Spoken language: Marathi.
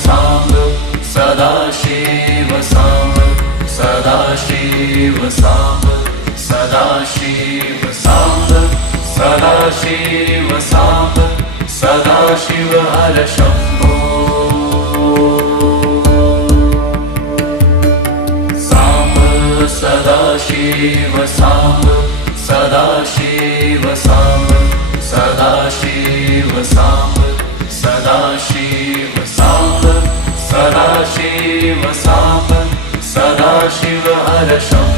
साम्ब सदाशिव साम्ब सदाशिव साम्ब सदाशिव साम्ब सदाशिव साम्ब सदाशिव हर शम्भो साम्ब सदाशिव साम्ब सदाशिव साम्ब सदाशिव साम्ब सदाशिव साम्ब सदाशिव साम्ब सदाशिव हर शम्भो